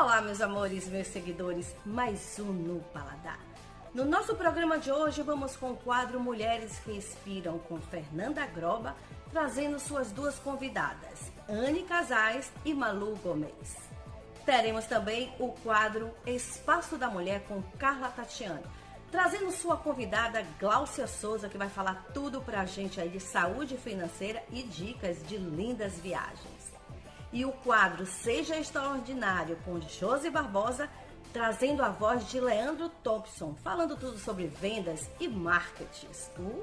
Olá, meus amores, meus seguidores, mais um No Paladar. No nosso programa de hoje, vamos com o quadro Mulheres que Inspiram, com Fernanda Groba, trazendo suas duas convidadas, Anne Casais e Malu Gomes. Teremos também o quadro Espaço da Mulher, com Carla Tatiano, trazendo sua convidada Gláucia Souza, que vai falar tudo pra gente aí de saúde financeira e dicas de lindas viagens. E o quadro Seja Extraordinário, com Josi Barbosa, trazendo a voz de Leandro Thompson, falando tudo sobre vendas e marketing.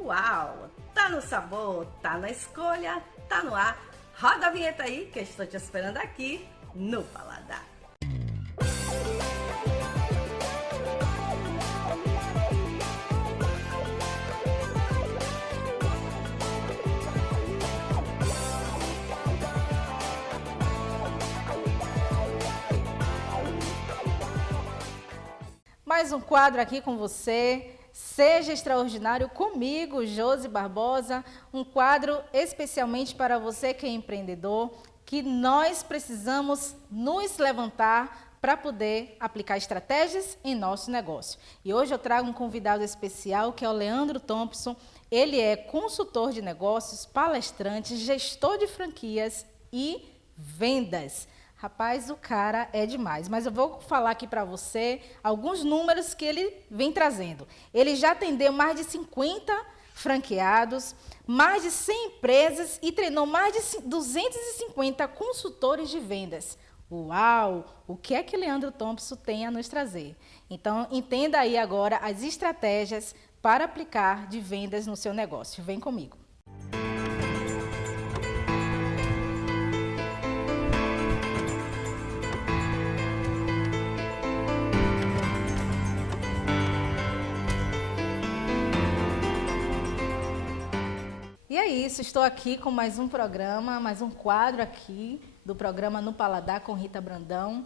Uau! Tá no sabor, tá na escolha, tá no ar. Roda a vinheta aí, que eu estou te esperando aqui no Paladar. Mais um quadro aqui com você, Seja Extraordinário, comigo, Josi Barbosa, um quadro especialmente para você que é empreendedor, que nós precisamos nos levantar para poder aplicar estratégias em nosso negócio. E hoje eu trago um convidado especial, que é o Leandro Thompson. Ele é consultor de negócios, palestrante, gestor de franquias e vendas. Rapaz, o cara é demais, mas eu vou falar aqui para você alguns números que ele vem trazendo. Ele já atendeu mais de 50 franqueados, mais de 100 empresas e treinou mais de 250 consultores de vendas. Uau! O que é que Leandro Thompson tem a nos trazer? Então, entenda aí agora as estratégias para aplicar de vendas no seu negócio. Vem comigo. E é isso, estou aqui com mais um programa, mais um quadro aqui do programa No Paladar com Rita Brandão.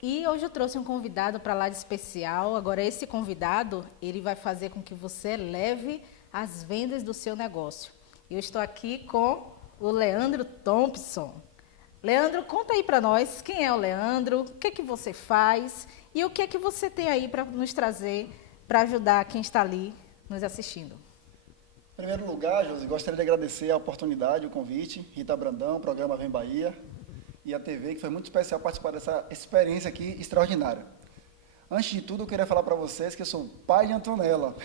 E hoje eu trouxe um convidado para lá de especial. Agora esse convidado, ele vai fazer com que você eleve as vendas do seu negócio. Eu estou aqui com o Leandro Thompson. Leandro, conta aí para nós quem é o Leandro, o que é que você faz e o que é que você tem aí para nos trazer, para ajudar quem está ali nos assistindo. Em primeiro lugar, Josi, gostaria de agradecer a oportunidade, o convite, Rita Brandão, programa Vem Bahia e a TV, que foi muito especial participar dessa experiência aqui extraordinária. Antes de tudo, eu queria falar para vocês que eu sou pai de Antonella.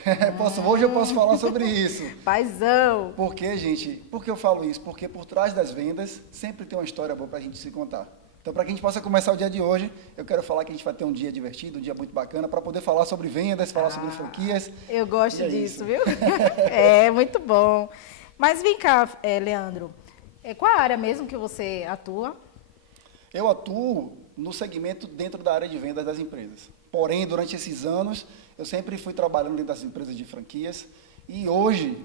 Hoje eu posso falar sobre isso. Paizão! Por quê, gente? Por que eu falo isso? Porque por trás das vendas sempre tem uma história boa para a gente se contar. Então, para que a gente possa começar o dia de hoje, eu quero falar que a gente vai ter um dia divertido, um dia muito bacana, para poder falar sobre vendas, falar sobre franquias. Eu gosto disso, viu? É, muito bom. Mas vem cá, Leandro, qual a área mesmo que você atua? Eu atuo no segmento dentro da área de vendas das empresas. Porém, durante esses anos, eu sempre fui trabalhando dentro das empresas de franquias. E hoje,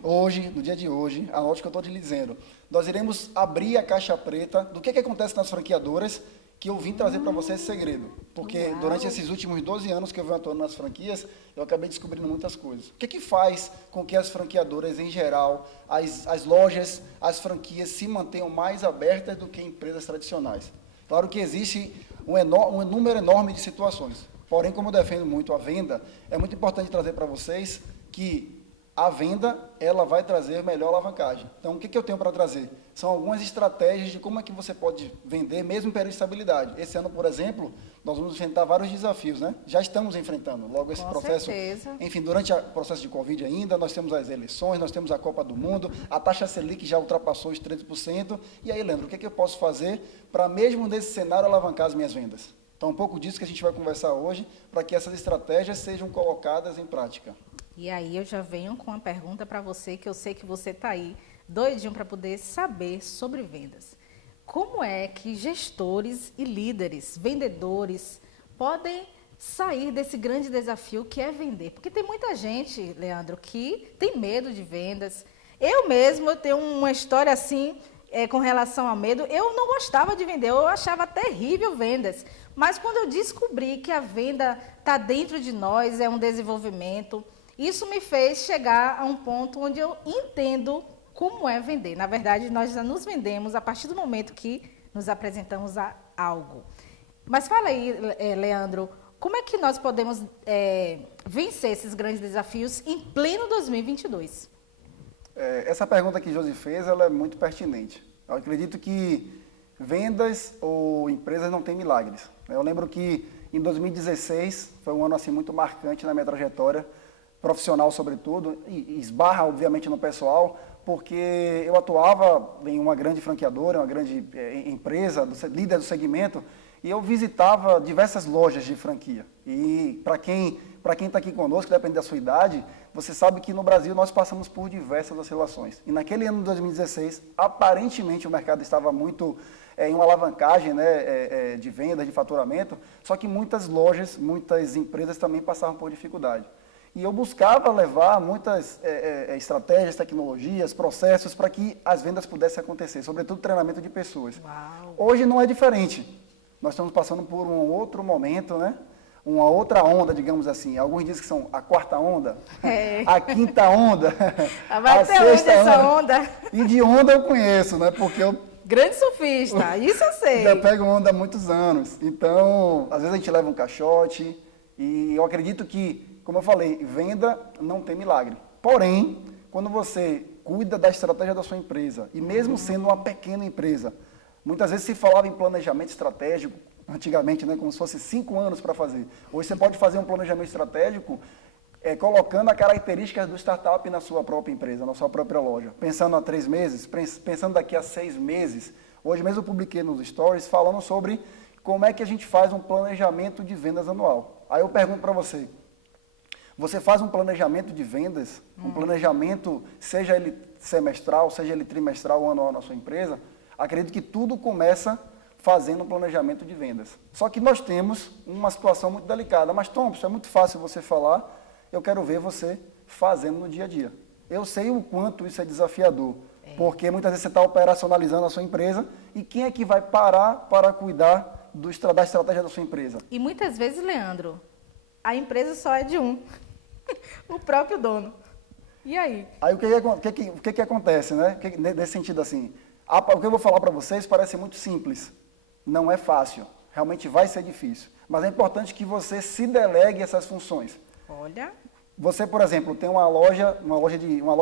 no dia de hoje, anote o que eu estou lhe dizendo, nós iremos abrir a caixa preta do que acontece nas franqueadoras, que eu vim trazer para você esse segredo. Porque durante esses últimos 12 anos que eu venho atuando nas franquias, eu acabei descobrindo muitas coisas. O que faz com que as franqueadoras, em geral, as lojas, as franquias se mantenham mais abertas do que empresas tradicionais? Claro que existe um número enorme de situações. Porém, como eu defendo muito a venda, é muito importante trazer para vocês que a venda, ela vai trazer melhor alavancagem. Então, o que eu tenho para trazer? São algumas estratégias de como é que você pode vender, mesmo em período de estabilidade. Esse ano, por exemplo, nós vamos enfrentar vários desafios, né? Já estamos enfrentando logo esse processo. Certeza. Enfim, durante o processo de Covid ainda, nós temos as eleições, nós temos a Copa do Mundo, a taxa Selic já ultrapassou os 13%. E aí, Leandro, o que eu posso fazer para, mesmo nesse cenário, alavancar as minhas vendas? Então, um pouco disso que a gente vai conversar hoje, para que essas estratégias sejam colocadas em prática. E aí eu já venho com uma pergunta para você, que eu sei que você está aí doidinho para poder saber sobre vendas. Como é que gestores e líderes, vendedores, podem sair desse grande desafio que é vender? Porque tem muita gente, Leandro, que tem medo de vendas. Eu mesmo, eu tenho uma história assim, com relação ao medo. Eu não gostava de vender, eu achava terrível vendas. Mas quando eu descobri que a venda está dentro de nós, é um desenvolvimento, isso me fez chegar a um ponto onde eu entendo como é vender. Na verdade, nós já nos vendemos a partir do momento que nos apresentamos a algo. Mas fala aí, Leandro, como é que nós podemos vencer esses grandes desafios em pleno 2022? Essa pergunta que Josi fez, ela é muito pertinente. Eu acredito que vendas ou empresas não têm milagres. Eu lembro que em 2016 foi um ano assim muito marcante na minha trajetória profissional, sobretudo, e esbarra obviamente no pessoal, porque eu atuava em uma grande franqueadora, uma grande empresa, líder do segmento, e eu visitava diversas lojas de franquia. E para quem está aqui conosco, depende da sua idade, você sabe que no Brasil nós passamos por diversas oscilações. E naquele ano de 2016, aparentemente o mercado estava muito em uma alavancagem, né, de venda, de faturamento, só que muitas lojas, muitas empresas também passavam por dificuldade. E eu buscava levar muitas estratégias, tecnologias, processos para que as vendas pudessem acontecer, sobretudo treinamento de pessoas. Uau. Hoje não é diferente. Nós estamos passando por um outro momento, né? Uma outra onda, digamos assim. Alguns dizem que são a quarta onda, a quinta onda, Vai a ter onde sexta essa onda? E de onda eu conheço, né? Porque eu Grande surfista, isso eu sei. já pego onda há muitos anos. Então, às vezes a gente leva um caixote e eu acredito que, como eu falei, venda não tem milagre. Porém, quando você cuida da estratégia da sua empresa, e mesmo sendo uma pequena empresa, muitas vezes se falava em planejamento estratégico, antigamente, né, como se fosse 5 anos para fazer. Hoje você pode fazer um planejamento estratégico colocando as características do startup na sua própria empresa, na sua própria loja. Pensando há 3 meses, pensando daqui a 6 meses. Hoje mesmo eu publiquei nos stories falando sobre como é que a gente faz um planejamento de vendas anual. Aí eu pergunto para você, você faz um planejamento de vendas, um planejamento, seja ele semestral, seja ele trimestral ou anual na sua empresa? Acredito que tudo começa fazendo um planejamento de vendas. Só que nós temos uma situação muito delicada. Mas, Thompson, é muito fácil você falar, eu quero ver você fazendo no dia a dia. Eu sei o quanto isso é desafiador, porque muitas vezes você está operacionalizando a sua empresa e quem é que vai parar para cuidar da estratégia da sua empresa? E muitas vezes, Leandro, a empresa só é de um, o próprio dono. E aí? Aí o que acontece, né? Nesse sentido assim, o que eu vou falar para vocês parece muito simples. Não é fácil, realmente vai ser difícil. Mas é importante que você se delegue essas funções. Olha. Você, por exemplo, tem uma loja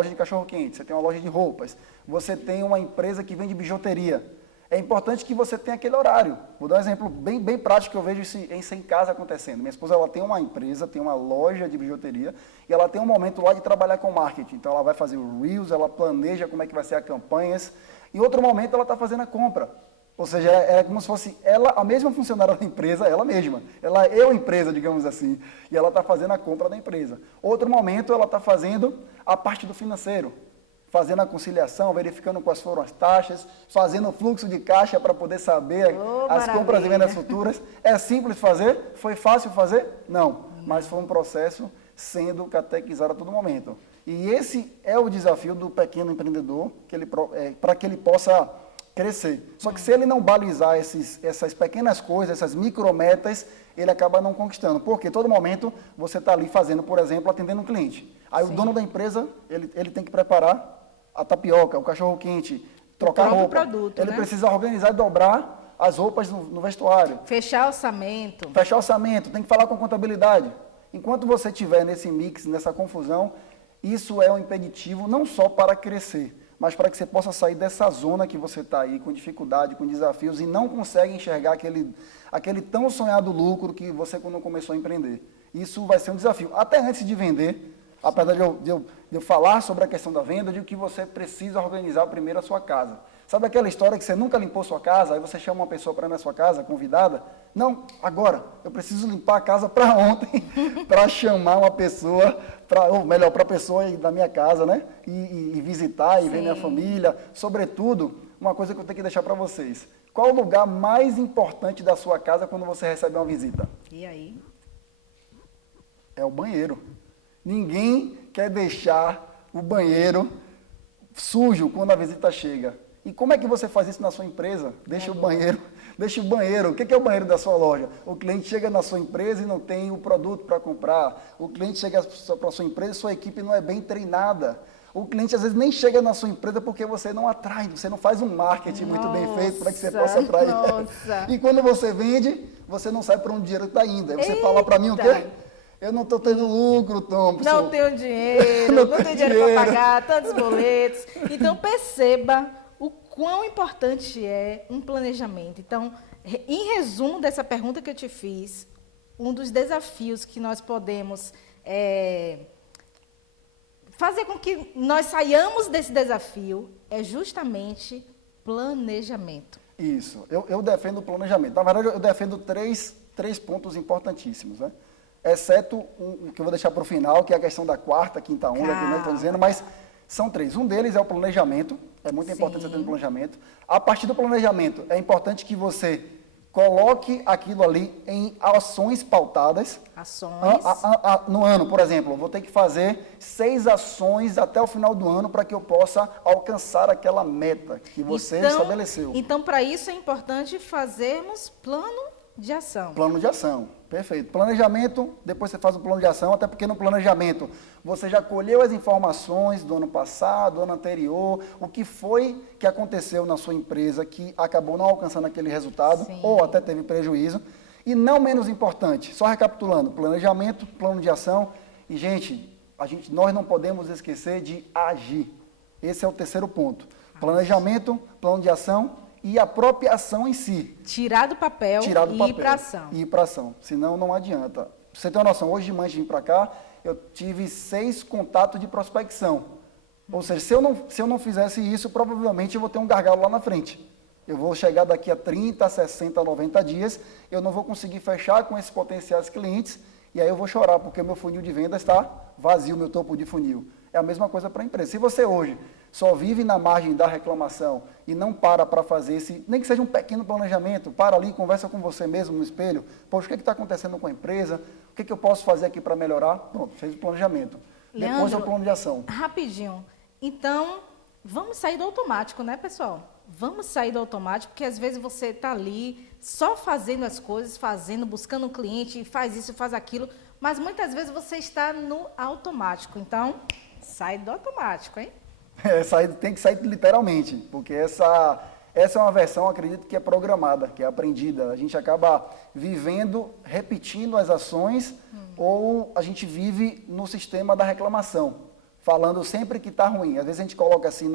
de cachorro-quente, você tem uma loja de roupas, você tem uma empresa que vende bijuteria. É importante que você tenha aquele horário. Vou dar um exemplo bem prático que eu vejo isso em casa acontecendo. Minha esposa ela tem uma empresa, tem uma loja de bijuteria e ela tem um momento lá de trabalhar com marketing. Então ela vai fazer o Reels, ela planeja como é que vai ser as campanhas. Em outro momento ela está fazendo a compra. Ou seja, é como se fosse ela, a mesma funcionária da empresa, ela mesma. Ela é a empresa, digamos assim, e ela está fazendo a compra da empresa. Outro momento, ela está fazendo a parte do financeiro, fazendo a conciliação, verificando quais foram as taxas, fazendo o fluxo de caixa para poder saber as compras e vendas futuras. É simples fazer? Foi fácil fazer? Não, mas foi um processo sendo catequizado a todo momento. E esse é o desafio do pequeno empreendedor, para que ele possa crescer. Só que se ele não balizar essas pequenas coisas, essas micrometas, ele acaba não conquistando. Porque todo momento você está ali fazendo, por exemplo, atendendo um cliente. Aí Sim. O dono da empresa, ele tem que preparar a tapioca, o cachorro-quente, trocar roupa. Produto, ele né? precisa organizar e dobrar as roupas no vestuário. Fechar orçamento. Fechar orçamento, tem que falar com a contabilidade. Enquanto você estiver nesse mix, nessa confusão, isso é um impeditivo não só para crescer, mas para que você possa sair dessa zona que você está aí, com dificuldade, com desafios, e não consegue enxergar aquele tão sonhado lucro que você não começou a empreender. Isso vai ser um desafio. Até antes de vender, apesar de eu falar sobre a questão da venda, eu digo que você precisa organizar primeiro a sua casa. Sabe aquela história que você nunca limpou sua casa, aí você chama uma pessoa para ir na sua casa, convidada? Não, agora, eu preciso limpar a casa para ontem, para chamar uma pessoa, ou melhor, para a pessoa ir da minha casa, né? E visitar, e ver minha família. Sobretudo, uma coisa que eu tenho que deixar para vocês. Qual o lugar mais importante da sua casa quando você recebe uma visita? E aí? É o banheiro. Ninguém quer deixar o banheiro sujo quando a visita chega. E como é que você faz isso na sua empresa? Deixa o banheiro. O que é o banheiro da sua loja? O cliente chega na sua empresa e não tem o produto para comprar. O cliente chega para a sua empresa e sua equipe não é bem treinada. O cliente às vezes nem chega na sua empresa porque você não atrai, você não faz um marketing muito bem feito para que você possa atrair. Nossa. E quando você vende, você não sabe para onde o dinheiro está indo. Aí você fala para mim o quê? Eu não estou tendo lucro, Thompson. Não tenho dinheiro, não tenho dinheiro para pagar tantos boletos. Então, perceba o quão importante é um planejamento. Então, em resumo dessa pergunta que eu te fiz, um dos desafios que nós podemos fazer com que nós saiamos desse desafio é justamente planejamento. Isso, eu defendo o planejamento. Na verdade, eu defendo três pontos importantíssimos, né? Exceto o que eu vou deixar para o final, que é a questão da quarta, quinta onda, que nós estamos dizendo, mas são três. Um deles é o planejamento, é muito importante você ter um planejamento. A partir do planejamento, é importante que você coloque aquilo ali em ações pautadas. Ações. No ano, por exemplo, eu vou ter que fazer 6 ações até o final do ano para que eu possa alcançar aquela meta que você estabeleceu. Então, para isso é importante fazermos plano de ação. Plano de ação, perfeito. Planejamento, depois você faz o plano de ação, até porque no planejamento você já colheu as informações do ano passado, do ano anterior, o que foi que aconteceu na sua empresa que acabou não alcançando aquele resultado, ou até teve prejuízo. E não menos importante, só recapitulando, planejamento, plano de ação, e nós não podemos esquecer de agir. Esse é o terceiro ponto. Planejamento, plano de ação e a própria ação em si. Tirar do papel e ir para ação. Ir para ação, senão não adianta. Pra você ter uma noção, hoje de manhã de vir para cá, eu tive 6 contatos de prospecção. Ou seja, se eu não fizesse isso, provavelmente eu vou ter um gargalo lá na frente. Eu vou chegar daqui a 30, 60, 90 dias, eu não vou conseguir fechar com esses potenciais clientes, e aí eu vou chorar, porque o meu funil de venda está vazio, meu topo de funil. É a mesma coisa para a empresa. Se você hoje só vive na margem da reclamação e não para fazer esse, nem que seja um pequeno planejamento, para ali, conversa com você mesmo no espelho, poxa, o que está acontecendo com a empresa? O que eu posso fazer aqui para melhorar? Pronto, fez o planejamento. Leandro, depois é o plano de ação. Rapidinho. Então, vamos sair do automático, né, pessoal? Vamos sair do automático, porque às vezes você está ali só fazendo as coisas, buscando um cliente, faz isso, faz aquilo, mas muitas vezes você está no automático. Então, sai do automático, hein? Tem que sair literalmente, porque essa é uma versão, acredito, que é programada, que é aprendida. A gente acaba vivendo, repetindo as ações, ou a gente vive no sistema da reclamação, falando sempre que está ruim. Às vezes a gente coloca assim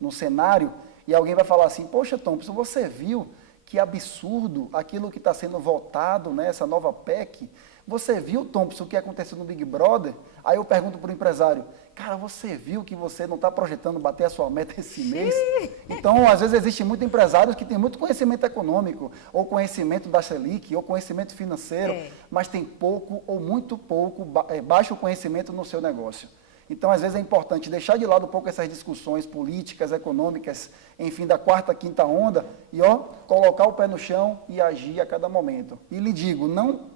num cenário e alguém vai falar assim, poxa, Thompson, você viu que absurdo aquilo que está sendo votado, né, essa nova PEC? Você viu, Thompson, o que aconteceu no Big Brother? Aí eu pergunto para o empresário, cara, você viu que você não está projetando bater a sua meta esse mês? Então, às vezes, existe muitos empresários que têm muito conhecimento econômico, ou conhecimento da Selic, ou conhecimento financeiro, mas tem pouco ou muito pouco, baixo conhecimento no seu negócio. Então, às vezes, é importante deixar de lado um pouco essas discussões políticas, econômicas, enfim, da quarta, quinta onda, e colocar o pé no chão e agir a cada momento. E lhe digo, não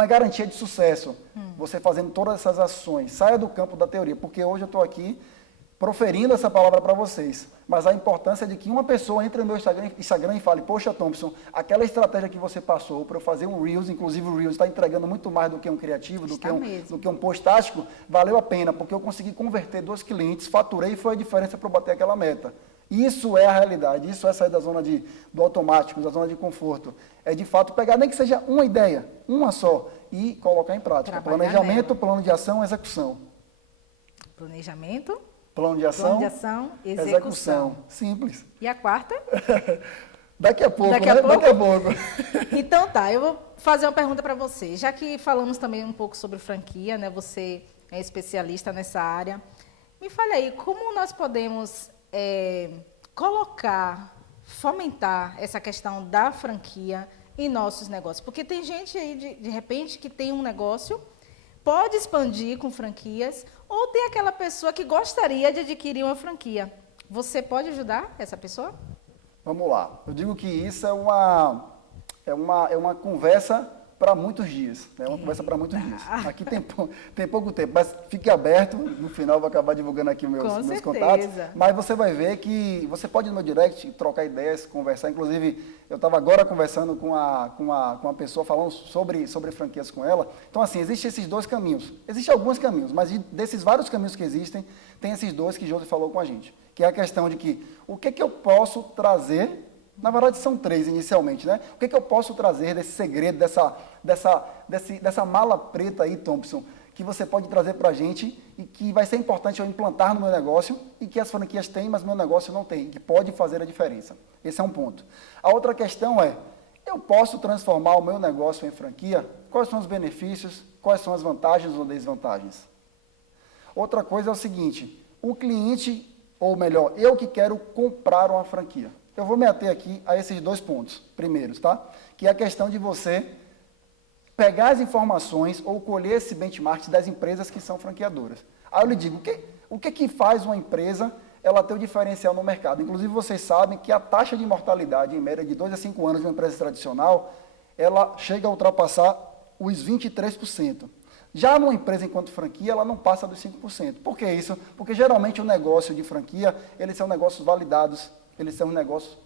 é garantia de sucesso você fazendo todas essas ações. Saia do campo da teoria, porque hoje eu estou aqui proferindo essa palavra para vocês. Mas a importância de que uma pessoa entre no meu Instagram e fale, poxa, Thompson, aquela estratégia que você passou para eu fazer um Reels, inclusive o Reels está entregando muito mais do que um criativo, do que um post tático, valeu a pena, porque eu consegui converter 2 clientes, faturei e foi a diferença para eu bater aquela meta. Isso é a realidade, isso é sair da zona do automático, da zona de conforto. É, de fato, pegar nem que seja uma ideia, uma só, e colocar em prática. Planejamento, plano de ação, execução. Planejamento, plano de ação, execução. Simples. E a quarta? Daqui a pouco, Daqui a pouco? Daqui a pouco. Então tá, eu vou fazer uma pergunta para você. Já que falamos também um pouco sobre franquia, né? Você é especialista nessa área. Me fale aí, como nós podemos fomentar essa questão da franquia em nossos negócios? Porque tem gente aí, de repente, que tem um negócio, pode expandir com franquias, ou tem aquela pessoa que gostaria de adquirir uma franquia. Você pode ajudar essa pessoa? Vamos lá. Eu digo que isso é uma conversa para muitos dias, né? Uma conversa para muitos dias. Aqui tem pouco tempo, mas fique aberto, no final eu vou acabar divulgando aqui meus contatos, mas você vai ver que você pode ir no meu direct, trocar ideias, conversar, inclusive eu estava agora conversando com uma pessoa, falando sobre franquias com ela. Então assim, existem esses dois caminhos, existem alguns caminhos, mas desses vários caminhos que existem, tem esses dois que Josi falou com a gente, que é a questão de que, o que eu posso trazer. Na verdade, são três inicialmente, né? O que eu posso trazer desse segredo, dessa mala preta aí, Thompson, que você pode trazer para a gente e que vai ser importante eu implantar no meu negócio e que as franquias têm, mas meu negócio não tem, que pode fazer a diferença. Esse é um ponto. A outra questão é, eu posso transformar o meu negócio em franquia? Quais são os benefícios? Quais são as vantagens ou desvantagens? Outra coisa é o seguinte, o cliente, ou melhor, eu que quero comprar uma franquia. Eu vou me ater aqui a esses dois pontos primeiros, tá? Que é a questão de você pegar as informações ou colher esse benchmark das empresas que são franqueadoras. Aí eu lhe digo, o que faz uma empresa ela ter o diferencial no mercado? Inclusive, vocês sabem que a taxa de mortalidade, em média, de 2 a 5 anos de uma empresa tradicional, ela chega a ultrapassar os 23%. Já numa empresa enquanto franquia, ela não passa dos 5%. Por que isso? Porque geralmente o negócio de franquia, eles são negócios validados, eles são negócios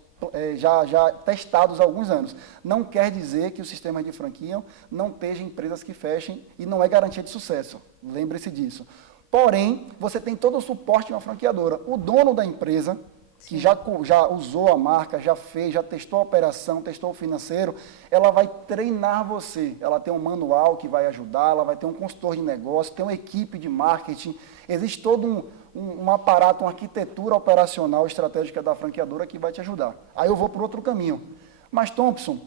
já testados há alguns anos. Não quer dizer que o sistema de franquia não esteja empresas que fechem e não é garantia de sucesso. Lembre-se disso. Porém, você tem todo o suporte de uma franqueadora. O dono da empresa, que já usou a marca, já fez, já testou a operação, testou o financeiro, ela vai treinar você. Ela tem um manual que vai ajudar, ela vai ter um consultor de negócio, tem uma equipe de marketing, existe todo um aparato, uma arquitetura operacional estratégica da franqueadora que vai te ajudar. Aí eu vou para outro caminho. Mas, Thompson,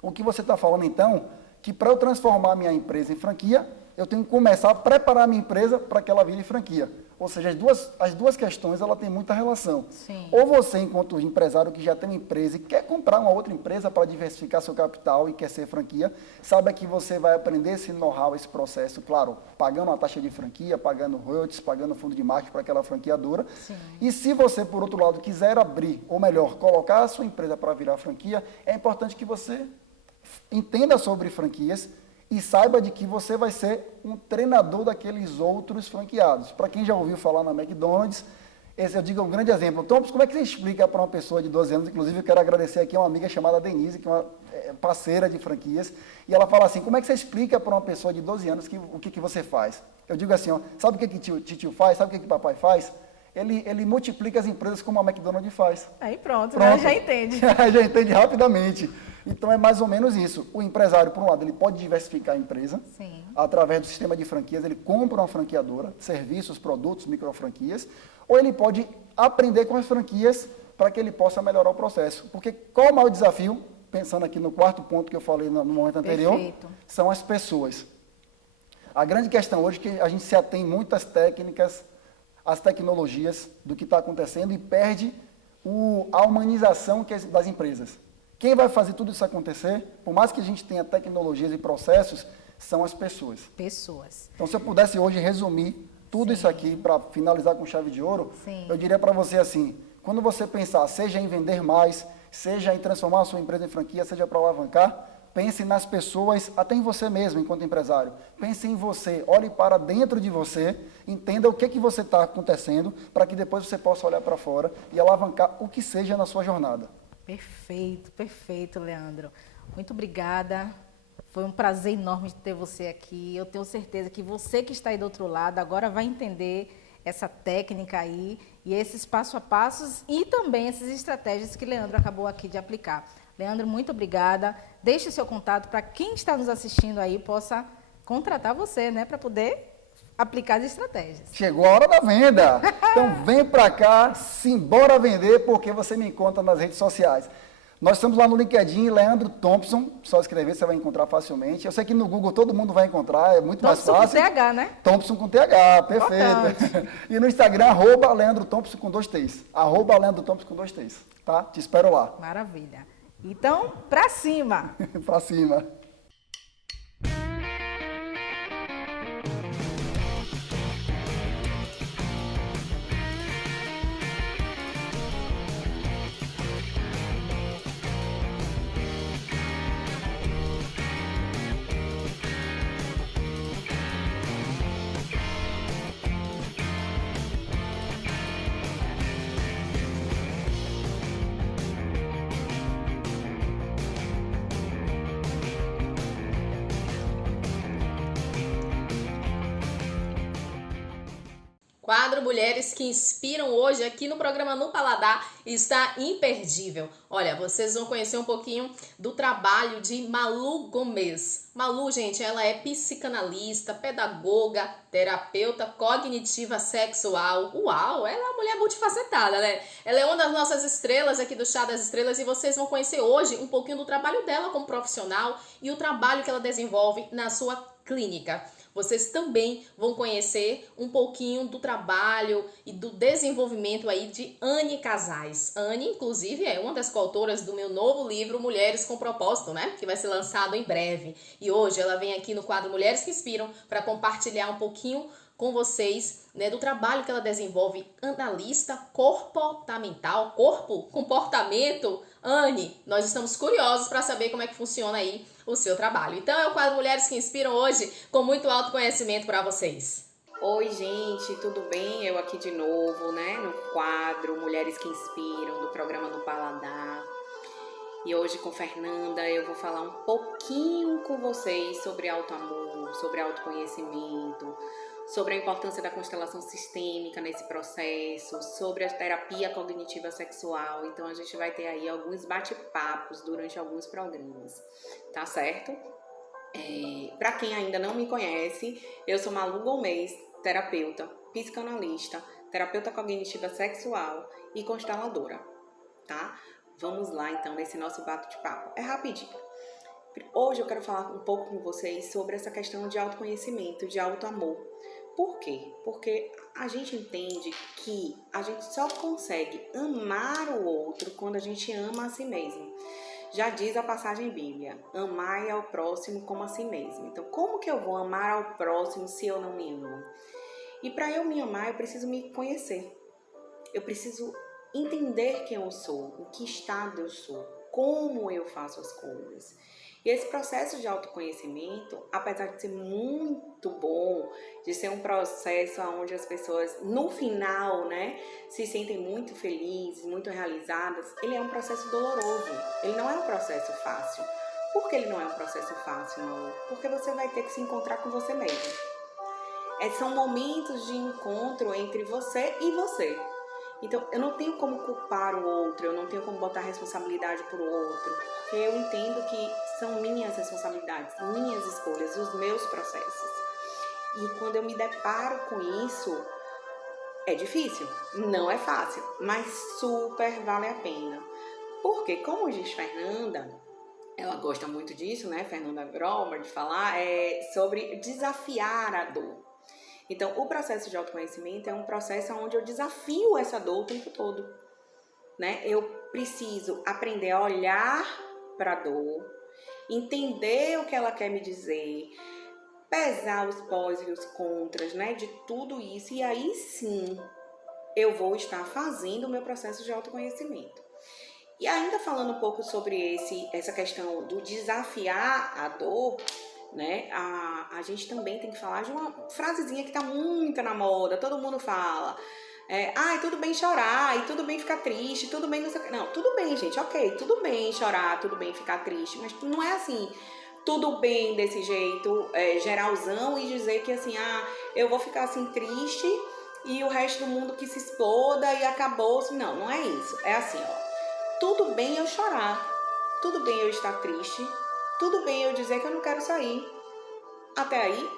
o que você está falando então, que para eu transformar minha empresa em franquia, eu tenho que começar a preparar a minha empresa para que ela vire franquia. Ou seja, as duas questões ela tem muita relação. Sim. Ou você, enquanto empresário que já tem uma empresa e quer comprar uma outra empresa para diversificar seu capital e quer ser franquia, saiba que você vai aprender esse know-how, esse processo, claro, pagando uma taxa de franquia, pagando royalties, pagando fundo de marketing para aquela franqueadora. Sim. E se você, por outro lado, quiser abrir, ou melhor, colocar a sua empresa para virar franquia, é importante que você entenda sobre franquias e saiba de que você vai ser um treinador daqueles outros franqueados. Para quem já ouviu falar na McDonald's, esse eu digo um grande exemplo. Thompson, como é que você explica para uma pessoa de 12 anos, inclusive eu quero agradecer aqui a uma amiga chamada Denise, que é uma parceira de franquias, e ela fala assim, como é que você explica para uma pessoa de 12 anos o que você faz? Eu digo assim, ó, sabe o que tio faz? Sabe o que papai faz? Ele multiplica as empresas como a McDonald's faz. Aí pronto. Né? Já entende. Já entende rapidamente. Então, é mais ou menos isso. O empresário, por um lado, ele pode diversificar a empresa. Sim. Através do sistema de franquias, ele compra uma franqueadora, serviços, produtos, microfranquias, ou ele pode aprender com as franquias para que ele possa melhorar o processo. Porque qual é o maior desafio, pensando aqui no quarto ponto que eu falei no momento anterior, Perfeito. São as pessoas. A grande questão hoje é que a gente se atém muito às técnicas, às tecnologias do que está acontecendo e perde a humanização das empresas. Quem vai fazer tudo isso acontecer, por mais que a gente tenha tecnologias e processos, são as pessoas. Pessoas. Então, se eu pudesse hoje resumir tudo isso aqui para finalizar com chave de ouro, Sim. eu diria para você assim, quando você pensar, seja em vender mais, seja em transformar a sua empresa em franquia, seja para alavancar, pense nas pessoas, até em você mesmo, enquanto empresário. Pense em você, olhe para dentro de você, entenda o que você está acontecendo, para que depois você possa olhar para fora e alavancar o que seja na sua jornada. Perfeito, Leandro. Muito obrigada. Foi um prazer enorme ter você aqui. Eu tenho certeza que você que está aí do outro lado agora vai entender essa técnica aí e esses passo a passos e também essas estratégias que Leandro acabou aqui de aplicar. Leandro, muito obrigada. Deixe o seu contato para quem está nos assistindo aí possa contratar você, né, para poder aplicar as estratégias. Chegou a hora da venda. Então vem para cá, simbora vender, porque você me encontra nas redes sociais. Nós estamos lá no LinkedIn, Leandro Thompson, só escrever, você vai encontrar facilmente. Eu sei que no Google todo mundo vai encontrar, é muito mais fácil. Thompson com TH, né? Thompson com TH, perfeito. E no Instagram, @Leandro Thompson com 2 T's. @Leandro Thompson com 2 T's, tá? Te espero lá. Maravilha. Então, pra cima. Pra cima. quadro Mulheres que Inspiram hoje aqui no programa No Paladar está imperdível. Olha, vocês vão conhecer um pouquinho do trabalho de Malu Gomes. Malu, gente, ela é psicanalista, pedagoga, terapeuta cognitiva sexual. Uau, ela é uma mulher multifacetada, né? Ela é uma das nossas estrelas aqui do Chá das Estrelas e vocês vão conhecer hoje um pouquinho do trabalho dela como profissional e o trabalho que ela desenvolve na sua clínica. Vocês também vão conhecer um pouquinho do trabalho e do desenvolvimento aí de Anne Casais. Anne, inclusive, é uma das coautoras do meu novo livro Mulheres com Propósito, né? Que vai ser lançado em breve. E hoje ela vem aqui no quadro Mulheres que Inspiram para compartilhar um pouquinho com vocês, né, do trabalho que ela desenvolve, analista comportamental, comportamento. Anne, nós estamos curiosos para saber como é que funciona aí o seu trabalho. Então é o quadro Mulheres que Inspiram hoje, com muito autoconhecimento para vocês. Oi, gente, tudo bem? Eu aqui de novo, né, no quadro Mulheres que Inspiram, do programa No Paladar. E hoje com Fernanda eu vou falar um pouquinho com vocês sobre autoamor, sobre autoconhecimento, sobre a importância da constelação sistêmica nesse processo, sobre a terapia cognitiva sexual. Então a gente vai ter aí alguns bate-papos durante alguns programas, tá certo? Para quem ainda não me conhece, eu sou Malu Gomes, terapeuta, psicanalista, terapeuta cognitiva sexual e consteladora, tá? Vamos lá então nesse nosso bate-papo. É rapidinho. Hoje eu quero falar um pouco com vocês sobre essa questão de autoconhecimento, de autoamor. Por quê? Porque a gente entende que a gente só consegue amar o outro quando a gente ama a si mesmo. Já diz a passagem bíblica, amai ao próximo como a si mesmo. Então, como que eu vou amar ao próximo se eu não me amo? E para eu me amar, eu preciso me conhecer. Eu preciso entender quem eu sou, em que estado eu sou, como eu faço as coisas. E esse processo de autoconhecimento, apesar de ser muito bom, de ser um processo onde as pessoas, no final, né, se sentem muito felizes, muito realizadas, ele é um processo doloroso. Ele não é um processo fácil. Por que ele não é um processo fácil, não? Porque você vai ter que se encontrar com você mesmo. São momentos de encontro entre você e você. Então, eu não tenho como culpar o outro, eu não tenho como botar responsabilidade pro outro, porque eu entendo que são minhas responsabilidades, minhas escolhas, os meus processos. E quando eu me deparo com isso, é difícil, não é fácil, mas super vale a pena. Porque, como diz Fernanda, ela gosta muito disso, né, Fernanda Gromer, de falar sobre desafiar a dor. Então, o processo de autoconhecimento é um processo onde eu desafio essa dor o tempo todo, né? Eu preciso aprender a olhar para a dor, entender o que ela quer me dizer, pesar os pós e os contras, né? De tudo isso, e aí sim eu vou estar fazendo o meu processo de autoconhecimento. E ainda falando um pouco sobre essa questão do desafiar a dor, né? A gente também tem que falar de uma frasezinha que tá muito na moda, todo mundo fala. Tudo bem chorar, e tudo bem ficar triste, tudo bem não sei o que. Não, tudo bem, gente, ok, tudo bem chorar, tudo bem ficar triste, mas não é assim, tudo bem desse jeito, geralzão, e dizer que assim, eu vou ficar assim triste e o resto do mundo que se exploda e acabou. Não, não é isso. É assim, ó, tudo bem eu chorar, tudo bem eu estar triste, tudo bem eu dizer que eu não quero sair. Até aí,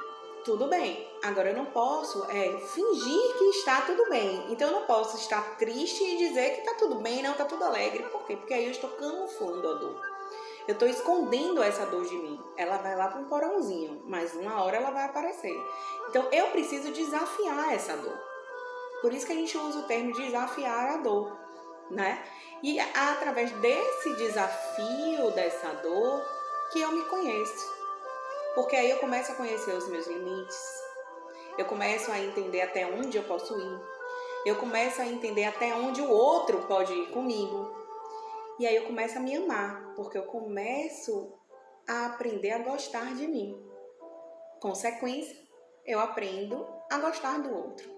tudo bem. Agora eu não posso fingir que está tudo bem. Então eu não posso estar triste e dizer que está tudo bem, não está tudo alegre. Por quê? Porque aí eu estou camuflando a dor. Eu estou escondendo essa dor de mim. Ela vai lá para um porãozinho, mas uma hora ela vai aparecer. Então eu preciso desafiar essa dor. Por isso que a gente usa o termo desafiar a dor, né? E através desse desafio dessa dor que eu me conheço. Porque aí eu começo a conhecer os meus limites, eu começo a entender até onde eu posso ir, eu começo a entender até onde o outro pode ir comigo. E aí eu começo a me amar, porque eu começo a aprender a gostar de mim. Consequência, eu aprendo a gostar do outro.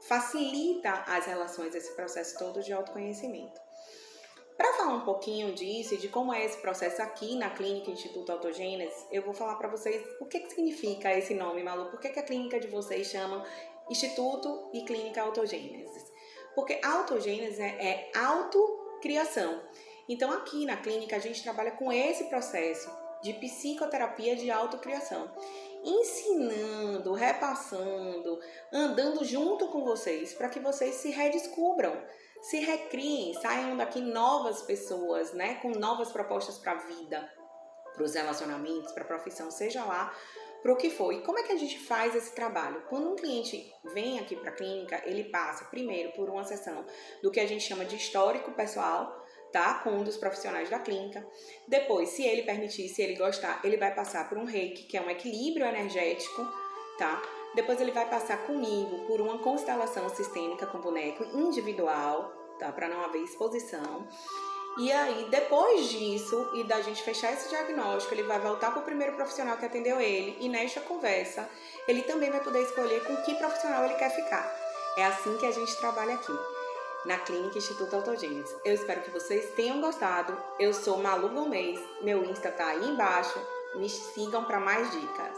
Facilita as relações, esse processo todo de autoconhecimento. Para falar um pouquinho disso e de como é esse processo aqui na Clínica Instituto Autogênese, eu vou falar para vocês o que significa esse nome, Malu. Por que a clínica de vocês chama Instituto e Clínica Autogênesis. Porque autogênese é autocriação. Então aqui na clínica a gente trabalha com esse processo de psicoterapia de autocriação, ensinando, repassando, andando junto com vocês para que vocês se redescubram, se recriem, saiam daqui novas pessoas, né, com novas propostas para a vida, para os relacionamentos, para a profissão, seja lá para o que for. E como é que a gente faz esse trabalho? Quando um cliente vem aqui para a clínica, ele passa primeiro por uma sessão do que a gente chama de histórico pessoal, tá? Com um dos profissionais da clínica. Depois, se ele permitir, se ele gostar, ele vai passar por um reiki, que é um equilíbrio energético, tá? Depois ele vai passar comigo por uma constelação sistêmica com boneco individual, tá? Para não haver exposição. E aí, depois disso, e da gente fechar esse diagnóstico, ele vai voltar para o primeiro profissional que atendeu ele, e nesta conversa, ele também vai poder escolher com que profissional ele quer ficar. É assim que a gente trabalha aqui, na Clínica Instituto Autogênesis. Eu espero que vocês tenham gostado. Eu sou Malu Gomes, meu Insta tá aí embaixo. Me sigam para mais dicas.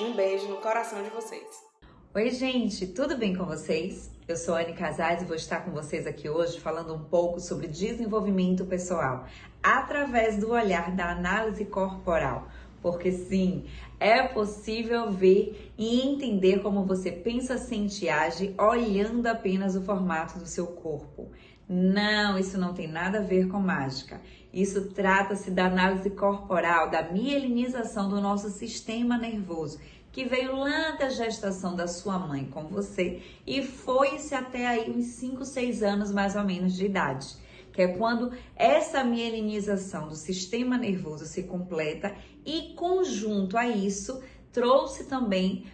Um beijo no coração de vocês. Oi, gente, tudo bem com vocês? Eu sou Anne Casais e vou estar com vocês aqui hoje falando um pouco sobre desenvolvimento pessoal através do olhar da análise corporal. Porque sim, é possível ver e entender como você pensa, sente e age olhando apenas o formato do seu corpo. Não, isso não tem nada a ver com mágica. Isso trata-se da análise corporal, da mielinização do nosso sistema nervoso, que veio lá da gestação da sua mãe com você e foi-se até aí uns 5, 6 anos mais ou menos de idade. Que é quando essa mielinização do sistema nervoso se completa e, conjunto a isso, trouxe também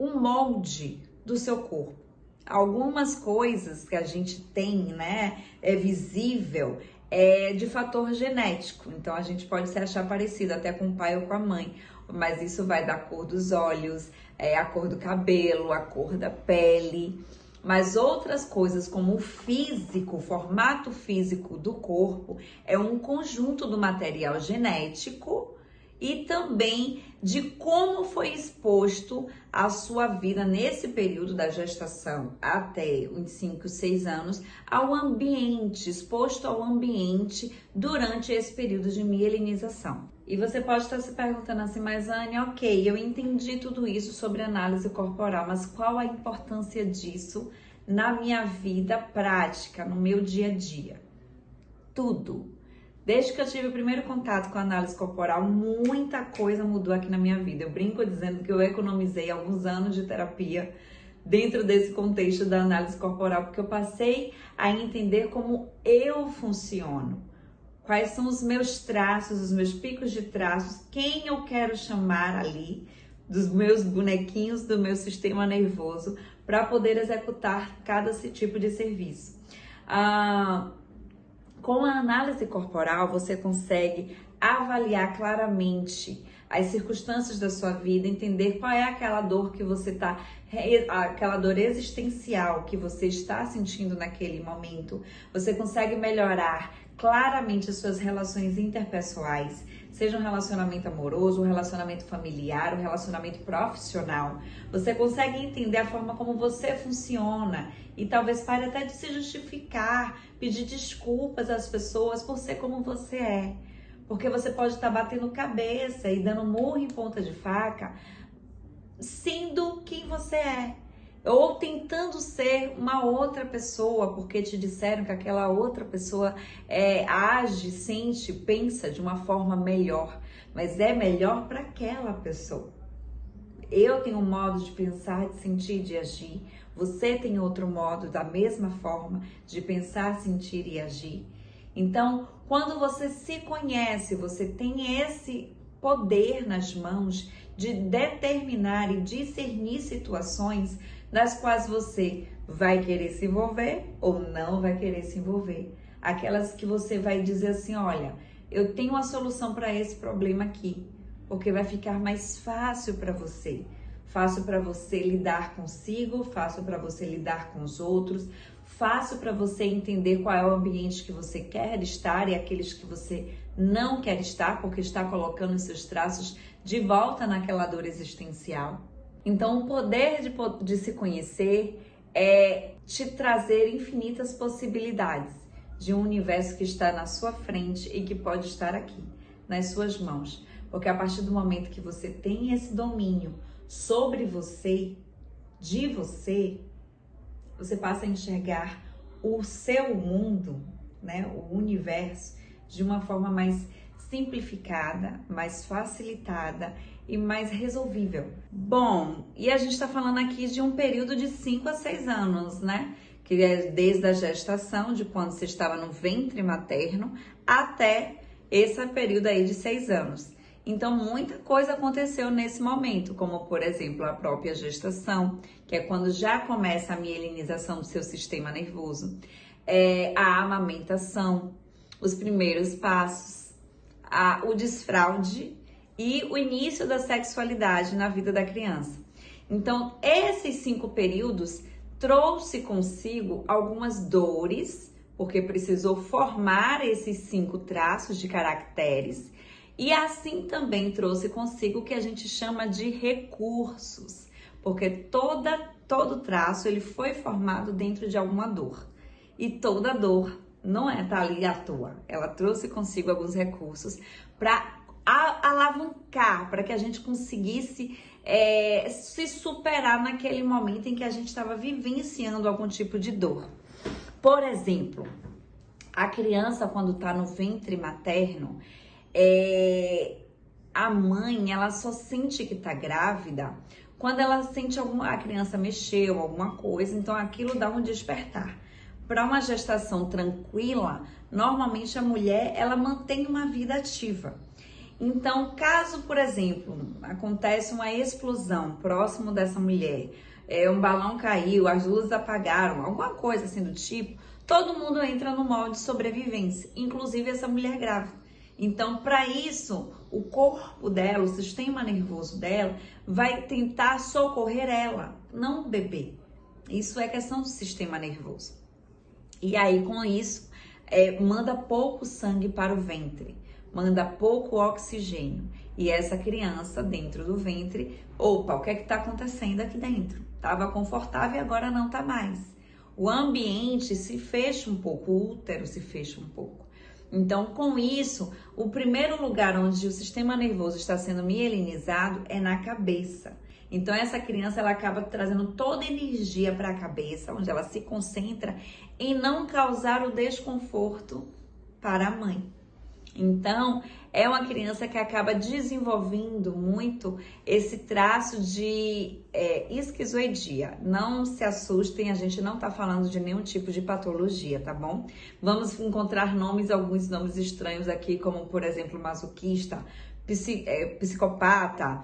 um molde do seu corpo. Algumas coisas que a gente tem, né, é visível, é de fator genético. Então, a gente pode se achar parecido até com o pai ou com a mãe, mas isso vai da cor dos olhos, a cor do cabelo, a cor da pele. Mas outras coisas como o físico, o formato físico do corpo, é um conjunto do material genético e também de como foi exposto a sua vida nesse período da gestação até os 5, 6 anos ao ambiente, exposto ao ambiente durante esse período de mielinização. E você pode estar se perguntando assim, mas Anne, ok, eu entendi tudo isso sobre análise corporal, mas qual a importância disso na minha vida prática, no meu dia a dia? Tudo. Desde que eu tive o primeiro contato com a análise corporal, muita coisa mudou aqui na minha vida. Eu brinco dizendo que eu economizei alguns anos de terapia dentro desse contexto da análise corporal, porque eu passei a entender como eu funciono. Quais são os meus traços, os meus picos de traços, quem eu quero chamar ali, dos meus bonequinhos, do meu sistema nervoso, para poder executar cada tipo de serviço. Com a análise corporal, você consegue avaliar claramente as circunstâncias da sua vida, entender qual é aquela dor que você está, aquela dor existencial que você está sentindo naquele momento. Você consegue melhorar claramente as suas relações interpessoais, seja um relacionamento amoroso, um relacionamento familiar, um relacionamento profissional. Você consegue entender a forma como você funciona e talvez pare até de se justificar, pedir desculpas às pessoas por ser como você é. Porque você pode estar batendo cabeça e dando murro em ponta de faca, sendo quem você é. Ou tentando ser uma outra pessoa, porque te disseram que aquela outra pessoa age, sente, pensa de uma forma melhor. Mas é melhor para aquela pessoa. Eu tenho um modo de pensar, de sentir, de agir. Você tem outro modo, da mesma forma, de pensar, sentir e agir. Então, quando você se conhece, você tem esse poder nas mãos de determinar e discernir situações nas quais você vai querer se envolver ou não vai querer se envolver. Aquelas que você vai dizer assim, olha, eu tenho uma solução para esse problema aqui, porque vai ficar mais fácil para você. Fácil para você lidar consigo, fácil para você lidar com os outros, fácil para você entender qual é o ambiente que você quer estar e aqueles que você não quer estar, porque está colocando os seus traços de volta naquela dor existencial. Então, o poder de se conhecer é te trazer infinitas possibilidades de um universo que está na sua frente e que pode estar aqui, nas suas mãos. Porque a partir do momento que você tem esse domínio sobre você, de você, você passa a enxergar o seu mundo, né, o universo, de uma forma mais simplificada, mais facilitada e mais resolvível. Bom, e a gente está falando aqui de um período de 5 a 6 anos, né? Que é desde a gestação, de quando você estava no ventre materno, até esse período aí de 6 anos. Então, muita coisa aconteceu nesse momento, como, por exemplo, a própria gestação, que é quando já começa a mielinização do seu sistema nervoso, a amamentação, os primeiros passos, o desfraude e o início da sexualidade na vida da criança. Então, esses 5 períodos trouxe consigo algumas dores, porque precisou formar esses 5 traços de caracteres, e assim também trouxe consigo o que a gente chama de recursos, porque todo traço ele foi formado dentro de alguma dor, e toda dor não tá ali à toa, ela trouxe consigo alguns recursos para alavancar, para que a gente conseguisse se superar naquele momento em que a gente estava vivenciando algum tipo de dor. Por exemplo, a criança quando está no ventre materno, a mãe, ela só sente que está grávida quando ela sente a criança mexeu, alguma coisa, então aquilo dá um despertar. Para uma gestação tranquila, normalmente a mulher, ela mantém uma vida ativa. Então, caso, por exemplo, acontece uma explosão próximo dessa mulher, um balão caiu, as luzes apagaram, alguma coisa assim do tipo, todo mundo entra no modo de sobrevivência, inclusive essa mulher grávida. Então, para isso, o corpo dela, o sistema nervoso dela, vai tentar socorrer ela, não o bebê. Isso é questão do sistema nervoso. E aí, com isso, manda pouco sangue para o ventre, manda pouco oxigênio. E essa criança dentro do ventre, opa, o que é que está acontecendo aqui dentro? Estava confortável e agora não está mais. O ambiente se fecha um pouco, o útero se fecha um pouco. Então, com isso, o primeiro lugar onde o sistema nervoso está sendo mielinizado é na cabeça. Então, essa criança, ela acaba trazendo toda a energia para a cabeça, onde ela se concentra em não causar o desconforto para a mãe. Então, é uma criança que acaba desenvolvendo muito esse traço de esquizoidia. Não se assustem, a gente não está falando de nenhum tipo de patologia, tá bom? Vamos encontrar alguns nomes estranhos aqui, como, por exemplo, masoquista, psicopata,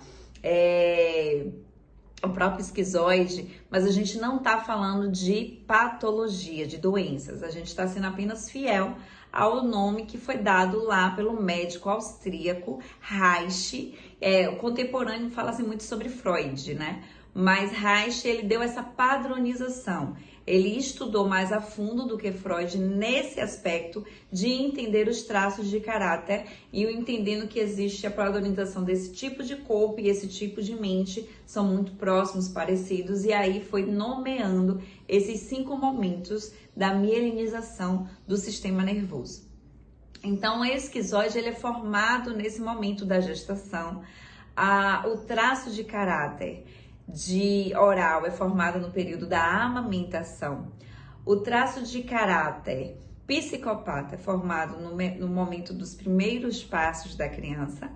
o próprio esquizoide, mas a gente não está falando de patologia, de doenças. A gente está sendo apenas fiel ao nome que foi dado lá pelo médico austríaco Reich. O contemporâneo fala-se muito sobre Freud, né? Mas Reich, ele deu essa padronização. Ele estudou mais a fundo do que Freud nesse aspecto de entender os traços de caráter e entendendo que existe a padronização desse tipo de corpo e esse tipo de mente são muito próximos, parecidos, e aí foi nomeando esses 5 momentos da mielinização do sistema nervoso. Então, o esquizoide ele é formado nesse momento da gestação. O traço de caráter de oral é formado no período da amamentação. O traço de caráter psicopata é formado no momento dos primeiros passos da criança.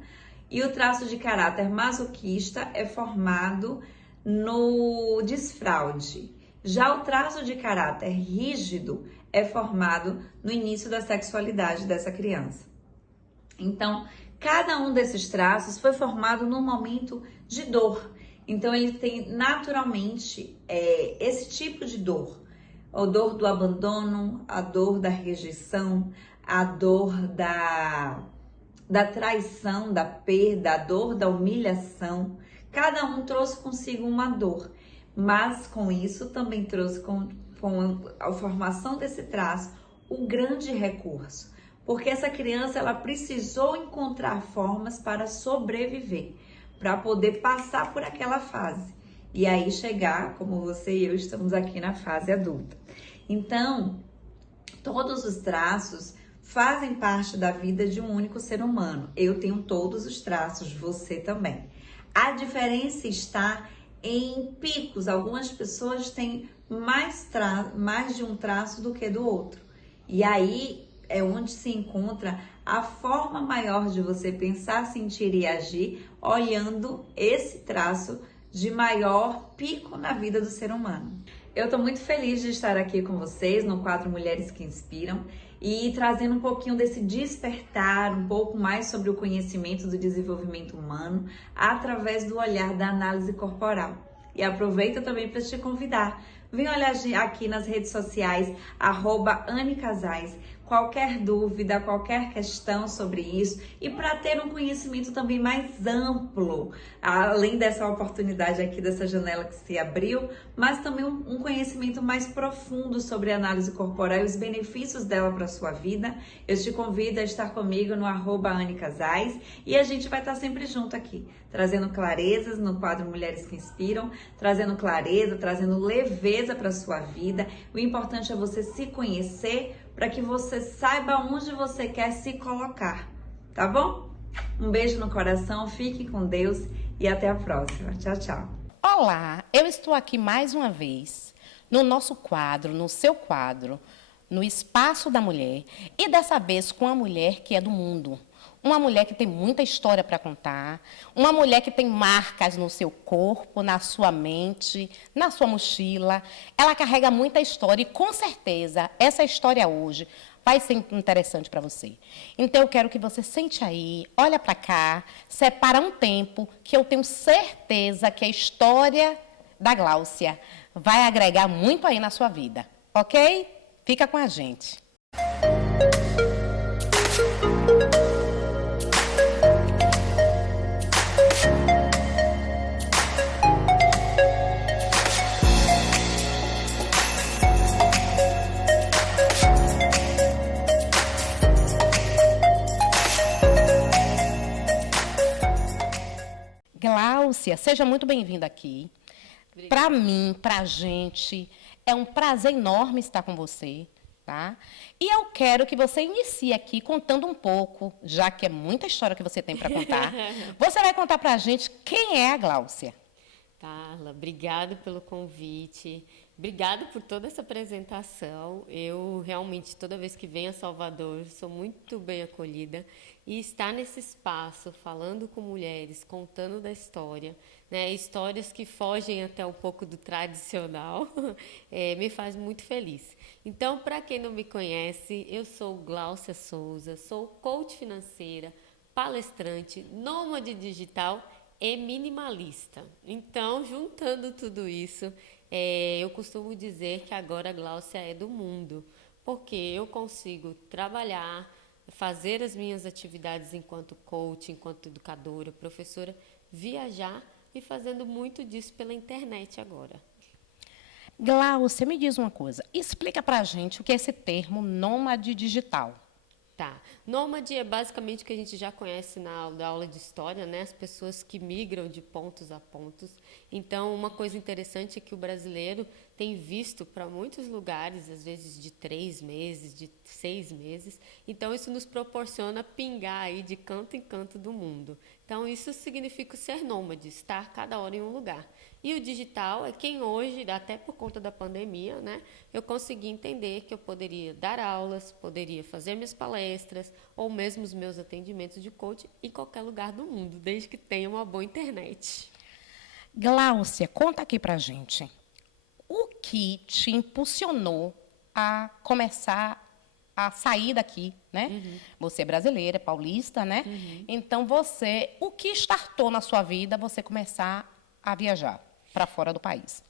E o traço de caráter masoquista é formado no desfraude. Já o traço de caráter rígido é formado no início da sexualidade dessa criança. Então, cada um desses traços foi formado num momento de dor. Então, ele tem naturalmente esse tipo de dor. A dor do abandono, a dor da rejeição, a dor da traição, da perda, a dor da humilhação. Cada um trouxe consigo uma dor. Mas, com isso, também trouxe com a formação desse traço um grande recurso. Porque essa criança, ela precisou encontrar formas para sobreviver, para poder passar por aquela fase. e aí chegar, como você e eu estamos aqui na fase adulta. Então, todos os traços fazem parte da vida de um único ser humano. Eu tenho todos os traços, você também. A diferença está em picos. Algumas pessoas têm mais de um traço do que do outro. E aí é onde se encontra a forma maior de você pensar, sentir e agir, olhando esse traço de maior pico na vida do ser humano. Eu tô muito feliz de estar aqui com vocês no quadro Mulheres que Inspiram e trazendo um pouquinho desse despertar, um pouco mais sobre o conhecimento do desenvolvimento humano através do olhar da análise corporal. E aproveito também para te convidar. Vem olhar aqui nas redes sociais, @AniCasais. Qualquer dúvida, qualquer questão sobre isso e para ter um conhecimento também mais amplo, além dessa oportunidade aqui, dessa janela que se abriu, mas também um conhecimento mais profundo sobre a análise corporal e os benefícios dela para a sua vida. Eu te convido a estar comigo no @AniCasais e a gente vai estar sempre junto aqui, trazendo clarezas no quadro Mulheres que Inspiram, trazendo clareza, trazendo leveza para a sua vida. O importante é você se conhecer, para que você saiba onde você quer se colocar, tá bom? Um beijo no coração, fique com Deus e até a próxima. Tchau, tchau. Olá, eu estou aqui mais uma vez no nosso quadro, no seu quadro, no Espaço da Mulher, e dessa vez com a mulher que é do mundo. Uma mulher que tem muita história para contar, uma mulher que tem marcas no seu corpo, na sua mente, na sua mochila. Ela carrega muita história e, com certeza, essa história hoje vai ser interessante para você. Então, eu quero que você sente aí, olha para cá, separa um tempo que eu tenho certeza que a história da Gláucia vai agregar muito aí na sua vida, ok? Fica com a gente. Gláucia, seja muito bem-vinda aqui. Para mim, para a gente, é um prazer enorme estar com você, tá? E eu quero que você inicie aqui contando um pouco, já que é muita história que você tem para contar. Você vai contar para a gente quem é a Gláucia. Carla, obrigada pelo convite, obrigada por toda essa apresentação. Eu realmente, toda vez que venho a Salvador, sou muito bem acolhida. E estar nesse espaço, falando com mulheres, contando da história, né, histórias que fogem até um pouco do tradicional, me faz muito feliz. Então, para quem não me conhece, eu sou Gláucia Souza, sou coach financeira, palestrante, nômade digital e minimalista. Então, juntando tudo isso, eu costumo dizer que agora a Gláucia é do mundo, porque eu consigo trabalhar, fazer as minhas atividades enquanto coach, enquanto educadora, professora, viajar e fazendo muito disso pela internet agora. Gláucia, me diz uma coisa, explica pra gente o que é esse termo nômade digital. Tá. Nômade é basicamente o que a gente já conhece na aula de história, né? As pessoas que migram de pontos a pontos. Então, uma coisa interessante é que o brasileiro tem visto para muitos lugares, às vezes de 3 meses, de 6 meses. Então, isso nos proporciona pingar aí de canto em canto do mundo. Então, isso significa ser nômade, estar cada hora em um lugar. E o digital é quem hoje, até por conta da pandemia, né, eu consegui entender que eu poderia dar aulas, poderia fazer minhas palestras ou mesmo os meus atendimentos de coach em qualquer lugar do mundo, desde que tenha uma boa internet. Gláucia, conta aqui pra gente. O que te impulsionou a começar a sair daqui, né? Uhum. Você é brasileira, é paulista, né? Uhum. Então, o que startou na sua vida você começar a viajar para fora do país?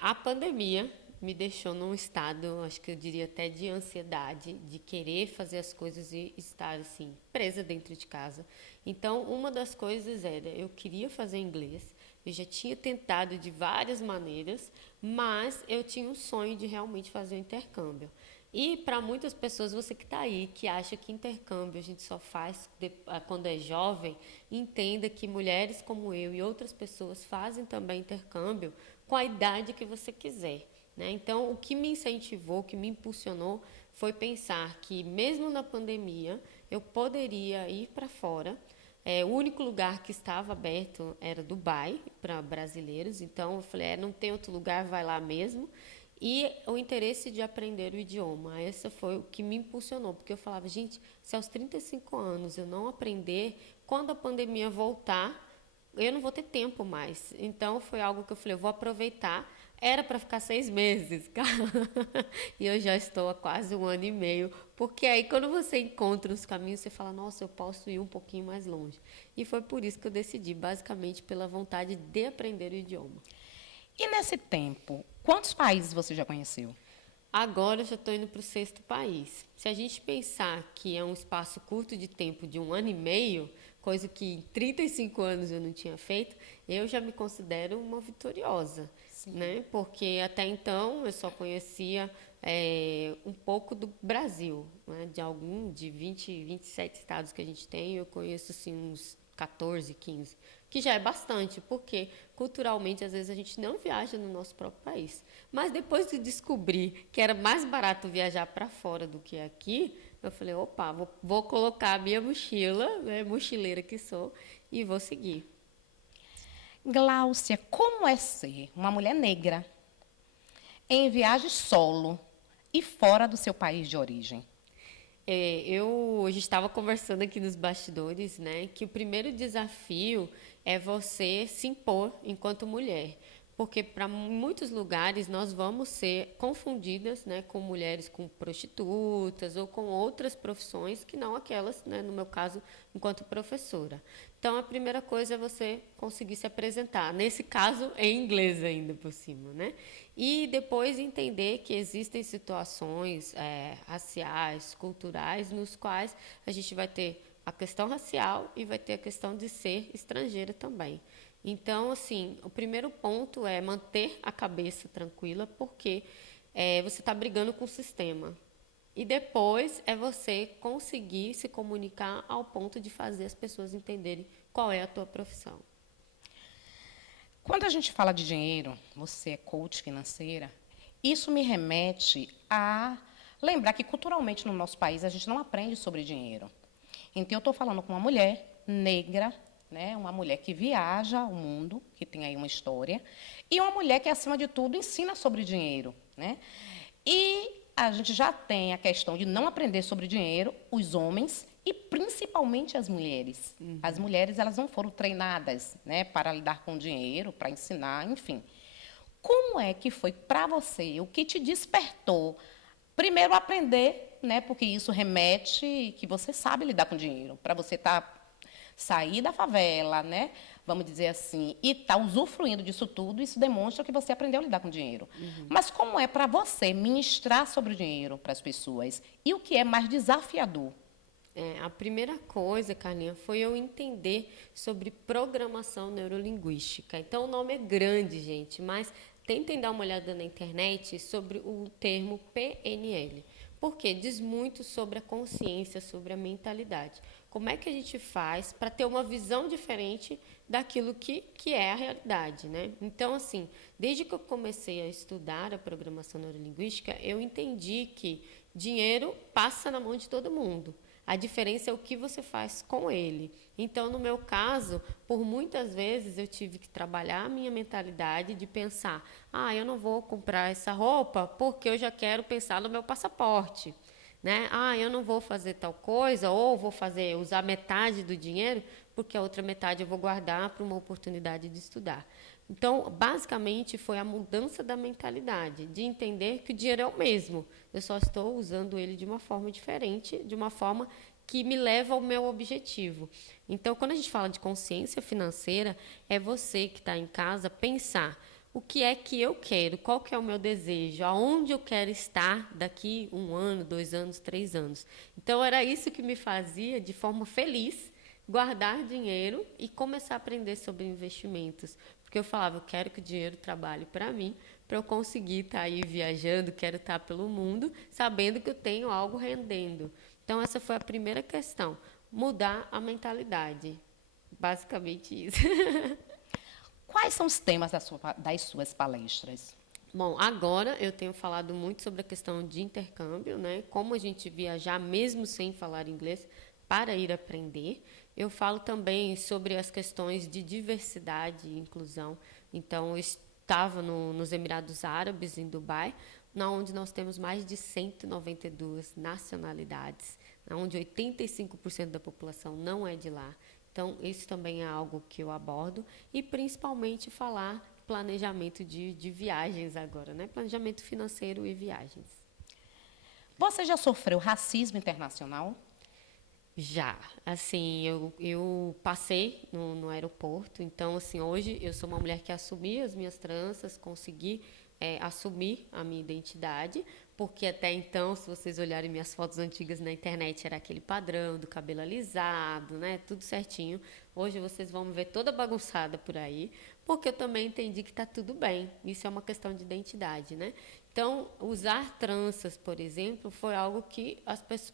A pandemia me deixou num estado, acho que eu diria até de ansiedade, de querer fazer as coisas e estar assim, presa dentro de casa. Então, uma das coisas era, eu queria fazer inglês, eu já tinha tentado de várias maneiras, mas eu tinha um sonho de realmente fazer um intercâmbio. E para muitas pessoas, você que está aí, que acha que intercâmbio a gente só faz quando é jovem, entenda que mulheres como eu e outras pessoas fazem também intercâmbio com a idade que você quiser, né? Então, o que me incentivou, o que me impulsionou, foi pensar que mesmo na pandemia, eu poderia ir para fora. O único lugar que estava aberto era Dubai, para brasileiros. Então, eu falei, não tem outro lugar, vai lá mesmo. E o interesse de aprender o idioma. Esse foi o que me impulsionou, porque eu falava, gente, se aos 35 anos eu não aprender, quando a pandemia voltar, eu não vou ter tempo mais. Então, foi algo que eu falei, eu vou aproveitar. Era para ficar 6 meses, cara. E eu já estou há quase 1 ano e meio. Porque aí, quando você encontra os caminhos, você fala, nossa, eu posso ir um pouquinho mais longe. E foi por isso que eu decidi, basicamente pela vontade de aprender o idioma. E nesse tempo, quantos países você já conheceu? Agora eu já estou indo para o 6º país. Se a gente pensar que é um espaço curto de tempo de 1 ano e meio, coisa que em 35 anos eu não tinha feito, eu já me considero uma vitoriosa, né? Porque até então eu só conhecia um pouco do Brasil, né? De 20, 27 estados que a gente tem, eu conheço assim, uns 14, 15, que já é bastante, porque culturalmente às vezes a gente não viaja no nosso próprio país. Mas depois de descobrir que era mais barato viajar para fora do que aqui, eu falei, opa, vou colocar a minha mochila, né, mochileira que sou, e vou seguir. Gláucia, como é ser uma mulher negra em viagem solo e fora do seu país de origem? A gente estava conversando aqui nos bastidores, né, que o primeiro desafio é você se impor enquanto mulher. Porque para muitos lugares nós vamos ser confundidas, né, com mulheres, com prostitutas ou com outras profissões que não aquelas, né, no meu caso, enquanto professora. Então, a primeira coisa é você conseguir se apresentar, nesse caso, em inglês ainda por cima, né? E depois entender que existem situações raciais, culturais, nos quais a gente vai ter a questão racial e vai ter a questão de ser estrangeira também. Então, assim, o primeiro ponto é manter a cabeça tranquila, porque você está brigando com o sistema. E depois é você conseguir se comunicar ao ponto de fazer as pessoas entenderem qual é a tua profissão. Quando a gente fala de dinheiro, você é coach financeira, isso me remete a lembrar que culturalmente no nosso país a gente não aprende sobre dinheiro. Então, eu estou falando com uma mulher negra, né, uma mulher que viaja o mundo, que tem aí uma história, e uma mulher que, acima de tudo, ensina sobre dinheiro, né? E a gente já tem a questão de não aprender sobre dinheiro, os homens e principalmente as mulheres. Uhum. As mulheres, elas não foram treinadas, né, para lidar com dinheiro, para ensinar, enfim. Como é que foi para você, o que te despertou? Primeiro, aprender, né, porque isso remete que você sabe lidar com dinheiro, para você sair da favela, né, vamos dizer assim, e estar usufruindo disso tudo, isso demonstra que você aprendeu a lidar com dinheiro. Uhum. Mas como é para você ministrar sobre o dinheiro para as pessoas? E o que é mais desafiador? A primeira coisa, Carlinha, foi eu entender sobre programação neurolinguística. Então, o nome é grande, gente, mas tentem dar uma olhada na internet sobre o termo PNL. Porque diz muito sobre a consciência, sobre a mentalidade. Como é que a gente faz para ter uma visão diferente daquilo que é a realidade, né? Então, assim, desde que eu comecei a estudar a programação neurolinguística, eu entendi que dinheiro passa na mão de todo mundo. A diferença é o que você faz com ele. Então, no meu caso, por muitas vezes eu tive que trabalhar a minha mentalidade de pensar, eu não vou comprar essa roupa porque eu já quero pensar no meu passaporte, né? Eu não vou fazer tal coisa, ou vou usar metade do dinheiro porque a outra metade eu vou guardar para uma oportunidade de estudar. Então, basicamente, foi a mudança da mentalidade, de entender que o dinheiro é o mesmo. Eu só estou usando ele de uma forma diferente, de uma forma que me leva ao meu objetivo. Então, quando a gente fala de consciência financeira, é você que está em casa pensar o que é que eu quero, qual que é o meu desejo, aonde eu quero estar daqui 1 ano, 2 anos, 3 anos. Então, era isso que me fazia, de forma feliz, guardar dinheiro e começar a aprender sobre investimentos. Porque eu falava, eu quero que o dinheiro trabalhe para mim, para eu conseguir estar aí viajando, quero estar pelo mundo, sabendo que eu tenho algo rendendo. Então, essa foi a primeira questão, mudar a mentalidade. Basicamente isso. Quais são os temas das suas palestras? Bom, agora eu tenho falado muito sobre a questão de intercâmbio, né? Como a gente viajar mesmo sem falar inglês para ir aprender. Eu falo também sobre as questões de diversidade e inclusão. Então, eu estava nos Emirados Árabes, em Dubai, onde nós temos mais de 192 nacionalidades, onde 85% da população não é de lá. Então, isso também é algo que eu abordo e, principalmente, falar planejamento de viagens agora, né? Planejamento financeiro e viagens. Você já sofreu racismo internacional? Já. Assim, eu passei no aeroporto. Então, assim, hoje eu sou uma mulher que assumi as minhas tranças, consegui assumir a minha identidade, porque até então, se vocês olharem minhas fotos antigas na internet, era aquele padrão do cabelo alisado, né? Tudo certinho. Hoje vocês vão me ver toda bagunçada por aí, porque eu também entendi que está tudo bem. Isso é uma questão de identidade, né? Então, usar tranças, por exemplo, foi algo que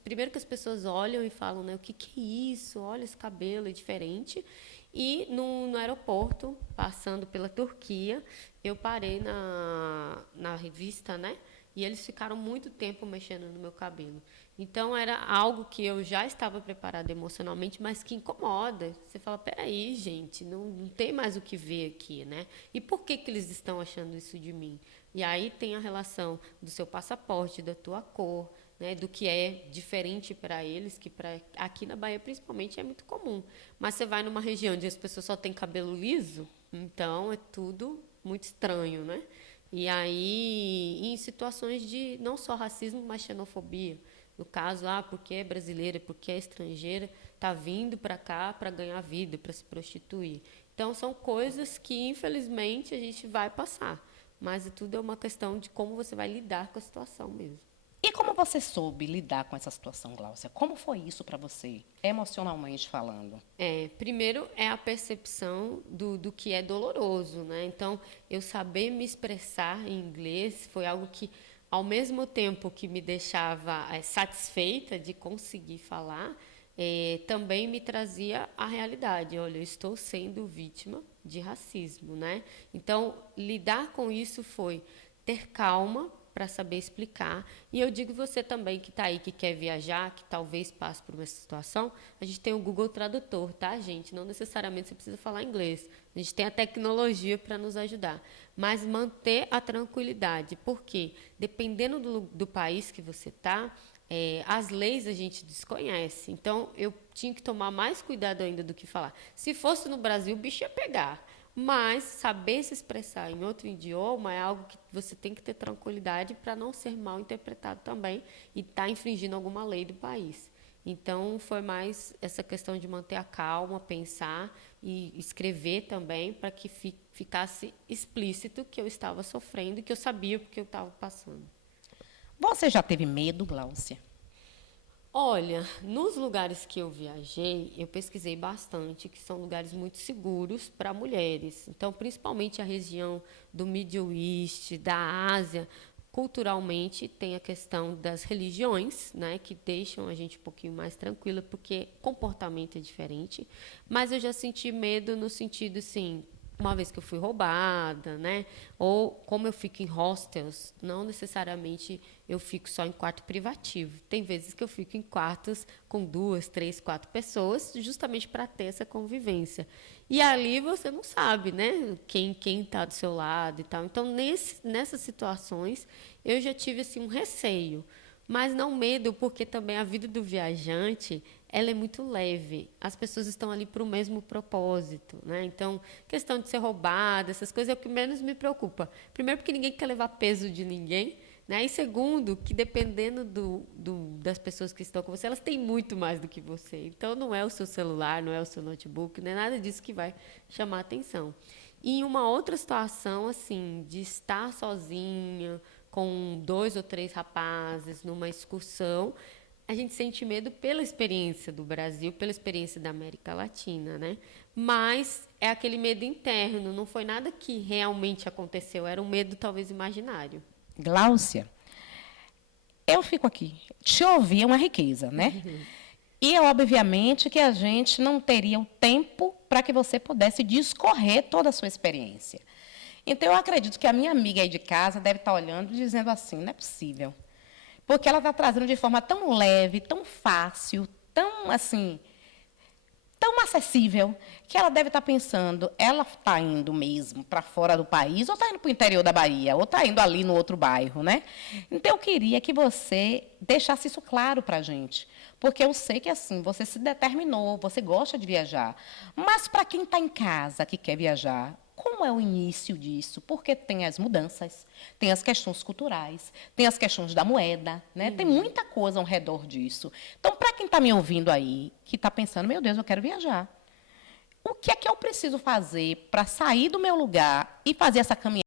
primeiro que as pessoas olham e falam, né, o que é isso? Olha, esse cabelo é diferente. E no aeroporto, passando pela Turquia, eu parei na revista, né? E eles ficaram muito tempo mexendo no meu cabelo. Então, era algo que eu já estava preparada emocionalmente, mas que incomoda. Você fala, peraí, gente, não tem mais o que ver aqui, né? E por que eles estão achando isso de mim? E aí tem a relação do seu passaporte, da tua cor, né, do que é diferente para eles, que aqui na Bahia, principalmente, é muito comum. Mas você vai numa região onde as pessoas só têm cabelo liso, então é tudo muito estranho, né? E aí, em situações de não só racismo, mas xenofobia. No caso, porque é brasileira, porque é estrangeira, está vindo para cá para ganhar vida, para se prostituir. Então, são coisas que, infelizmente, a gente vai passar. Mas tudo é uma questão de como você vai lidar com a situação mesmo. E como você soube lidar com essa situação, Gláucia? Como foi isso para você, emocionalmente falando? Primeiro é a percepção do que é doloroso, né? Então, eu saber me expressar em inglês foi algo que, ao mesmo tempo que me deixava satisfeita de conseguir falar, também me trazia a realidade. Olha, eu estou sendo vítima de racismo, né? Então, lidar com isso foi ter calma para saber explicar. E eu digo você também que está aí, que quer viajar, que talvez passe por uma situação, a gente tem o Google Tradutor, tá, gente? Não necessariamente você precisa falar inglês. A gente tem a tecnologia para nos ajudar. Mas manter a tranquilidade, porque dependendo do país que você está, as leis a gente desconhece. Então, eu tinha que tomar mais cuidado ainda do que falar. Se fosse no Brasil, o bicho ia pegar. Mas saber se expressar em outro idioma é algo que você tem que ter tranquilidade para não ser mal interpretado também e estar infringindo alguma lei do país. Então, foi mais essa questão de manter a calma, pensar e escrever também para que ficasse explícito que eu estava sofrendo e que eu sabia porque eu estava passando. Você já teve medo, Gláucia? Olha, nos lugares que eu viajei, eu pesquisei bastante, que são lugares muito seguros para mulheres. Então, principalmente a região do Middle East, da Ásia, culturalmente tem a questão das religiões, né, que deixam a gente um pouquinho mais tranquila, porque comportamento é diferente. Mas eu já senti medo no sentido, assim, uma vez que eu fui roubada, né? Ou como eu fico em hostels, não necessariamente eu fico só em quarto privativo. Tem vezes que eu fico em quartos com 2, 3, 4 pessoas, justamente para ter essa convivência. E ali você não sabe, né? Quem está do seu lado e tal. Então, nessas situações, eu já tive assim, um receio. Mas não medo, porque também a vida do viajante, ela é muito leve. As pessoas estão ali para o mesmo propósito, né? Então, questão de ser roubada, essas coisas é o que menos me preocupa. Primeiro, porque ninguém quer levar peso de ninguém, né? E segundo, que dependendo das pessoas que estão com você, elas têm muito mais do que você. Então, não é o seu celular, não é o seu notebook, não é nada disso que vai chamar a atenção. E em uma outra situação, assim, de estar sozinha, com 2 ou 3 rapazes numa excursão, a gente sente medo pela experiência do Brasil, pela experiência da América Latina, né? Mas é aquele medo interno, não foi nada que realmente aconteceu, era um medo talvez imaginário. Gláucia, eu fico aqui. Te ouvir é uma riqueza, né? E, obviamente, que a gente não teria o tempo para que você pudesse discorrer toda a sua experiência. Então, eu acredito que a minha amiga aí de casa deve estar olhando e dizendo assim, não é possível. Porque ela está trazendo de forma tão leve, tão fácil, tão, assim, tão acessível, que ela deve estar pensando, ela está indo mesmo para fora do país, ou está indo para o interior da Bahia, ou está indo ali no outro bairro, né? Então, eu queria que você deixasse isso claro para a gente. Porque eu sei que, assim, você se determinou, você gosta de viajar. Mas, para quem está em casa, que quer viajar, como é o início disso? Porque tem as mudanças, tem as questões culturais, tem as questões da moeda, né? Tem muita coisa ao redor disso. Então, para quem está me ouvindo aí, que está pensando, meu Deus, eu quero viajar. O que é que eu preciso fazer para sair do meu lugar e fazer essa caminhada?